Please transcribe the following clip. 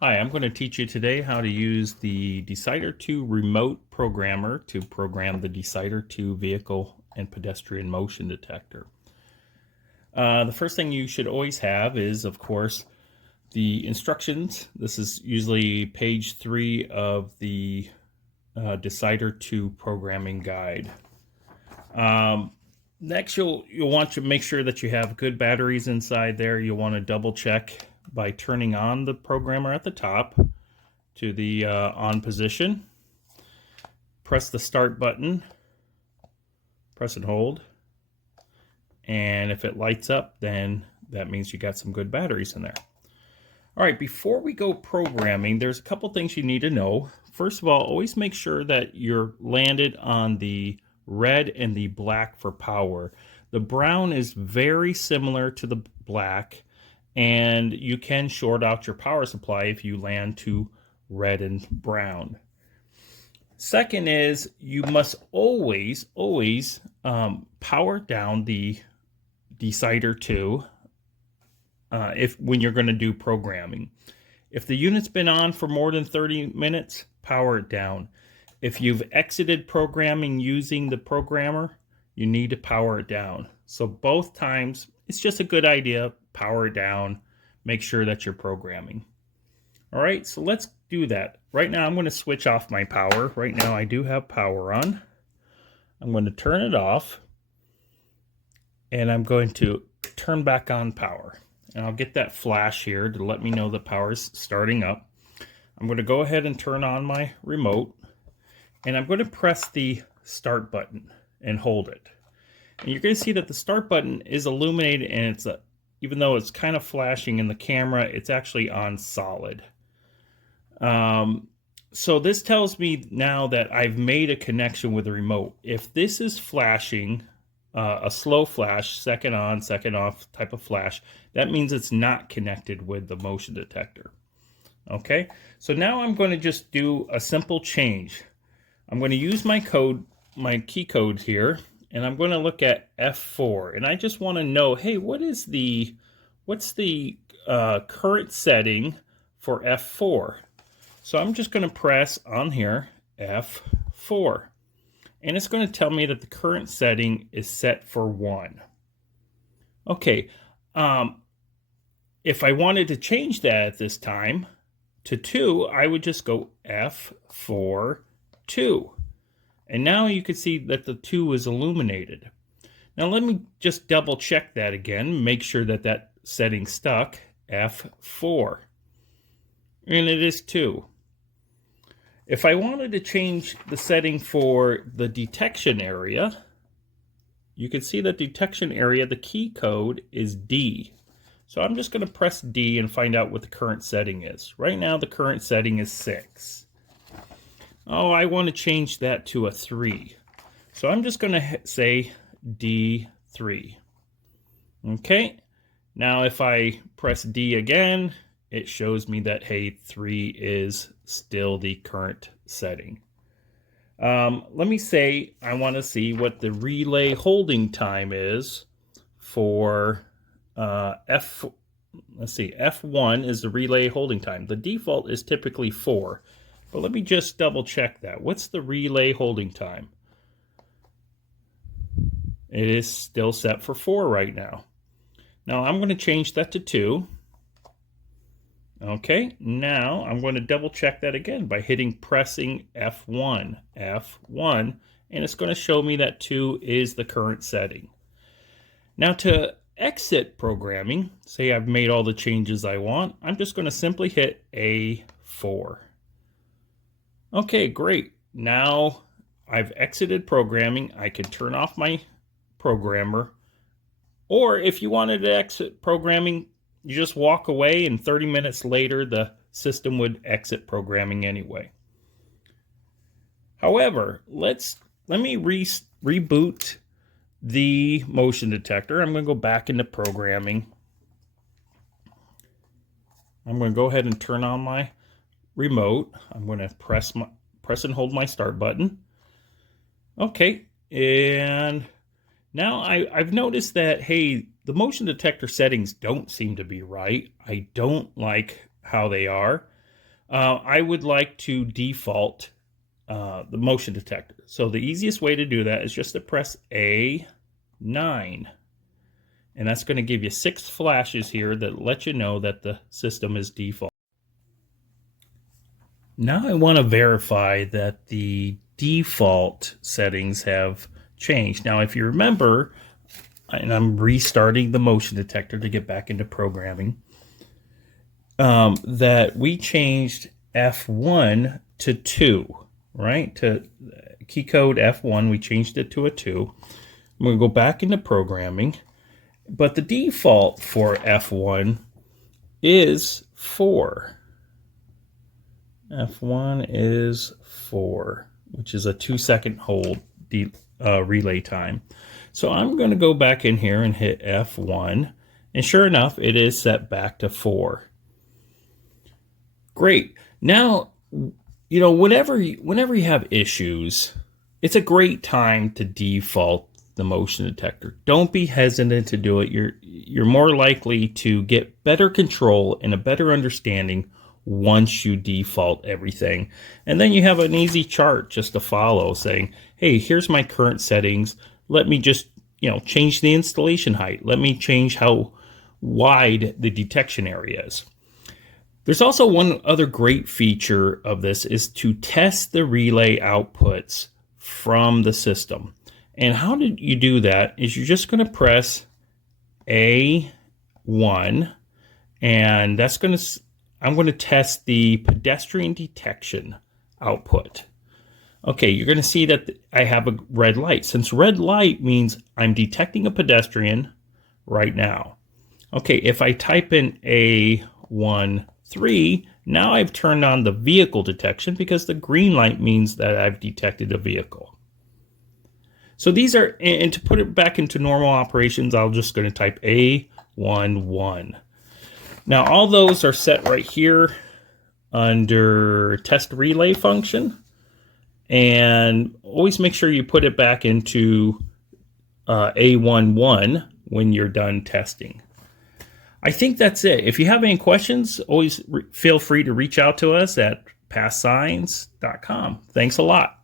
Hi, I'm going to teach you today how to use the Decider2 Remote Programmer to program the Decider2 Vehicle and Pedestrian Motion Detector. The first thing you should always have is, of course, the instructions. This is usually page 3 of the Decider2 programming guide. Next, you'll want to make sure that you have good batteries inside there. You'll want to double check by turning on the programmer at the top to the on position. Press the start button, press and hold, and if it lights up, then that means you got some good batteries in there. All right, before we go programming, there's a couple things you need to know. First of all, always make sure that you're landed on the red and the black for power. The brown is very similar to the black, and you can short out your power supply if you land to red and brown. Second is you must always power down the Decider2 when you're going to do programming. If the unit's been on for more than 30 minutes, power it down. If you've exited programming using the programmer, you need to power it down. So both times, it's just a good idea, power it down, make sure that you're programming. All right, so let's do that. Right now I'm going to switch off my power. Right now I do have power on. I'm going to turn it off, and I'm going to turn back on power. And I'll get that flash here to let me know the power is starting up. I'm going to go ahead and turn on my remote, and I'm going to press the start button and hold it. And you're going to see that the start button is illuminated, and it's even though it's kind of flashing in the camera, it's actually on solid. So this tells me now that I've made a connection with the remote. If this is flashing, a slow flash, second on, second off type of flash, that means it's not connected with the motion detector. Okay, so now I'm going to just do a simple change. I'm going to use my key code here, and I'm going to look at F4, and I just want to know, hey, what's the current setting for F4? So I'm just going to press on here F4, and it's going to tell me that the current setting is set for 1. Okay, if I wanted to change that at this time to 2, I would just go F4 2. And now you can see that the 2 is illuminated. Now let me just double check that again, make sure that that setting stuck, F4. And it is 2. If I wanted to change the setting for the detection area, you can see the detection area, the key code is D. So I'm just going to press D and find out what the current setting is. Right now the current setting is 6. Oh, I want to change that to a 3. So I'm just going to say D3. Okay, now if I press D again, it shows me that, hey, 3 is still the current setting. Let me say I want to see what the relay holding time is for F1 is the relay holding time. The default is typically 4. But let me just double check that. What's the relay holding time? It is still set for 4 right now. Now I'm going to change that to 2. Okay, now I'm going to double check that again by pressing F1, and it's going to show me that 2 is the current setting. Now to exit programming, say I've made all the changes I want, I'm just going to simply hit A4. Okay, great. Now I've exited programming. I can turn off my programmer. Or if you wanted to exit programming, you just walk away, and 30 minutes later, the system would exit programming anyway. However, let me reboot the motion detector. I'm going to go back into programming. I'm going to go ahead and turn on my remote. I'm going to press and hold my start button. Okay, and now I've noticed that, hey, the motion detector settings don't seem to be right. I don't like how they are. I would like to default the motion detector. So the easiest way to do that is just to press A9. And that's going to give you 6 flashes here that let you know that the system is default. Now I want to verify that the default settings have changed. Now, if you remember, and I'm restarting the motion detector to get back into programming, that we changed F1 to 2, right? To key code F1, we changed it to a 2. I'm going to go back into programming, but the default for F1 is 4. F1 is 4, which is a 2-second hold relay time. So I'm going to go back in here and hit F1, and sure enough, it is set back to 4. Great. Now, you know, whenever you have issues, it's a great time to default the motion detector. Don't be hesitant to do it. You're more likely to get better control and a better understanding once you default everything. And then you have an easy chart just to follow saying, hey, here's my current settings. Let me just, change the installation height. Let me change how wide the detection area is. There's also one other great feature of this is to test the relay outputs from the system. And how did you do that is you're just going to press A1, and that's going to, I'm going to test the pedestrian detection output. Okay, you're going to see that I have a red light. Since red light means I'm detecting a pedestrian right now. Okay, if I type in A13, now I've turned on the vehicle detection because the green light means that I've detected a vehicle. So these are, and to put it back into normal operations, I'm just going to type A11. Now all those are set right here under test relay function. And always make sure you put it back into A11 when you're done testing. I think that's it. If you have any questions, always feel free to reach out to us at passsigns.com. Thanks a lot.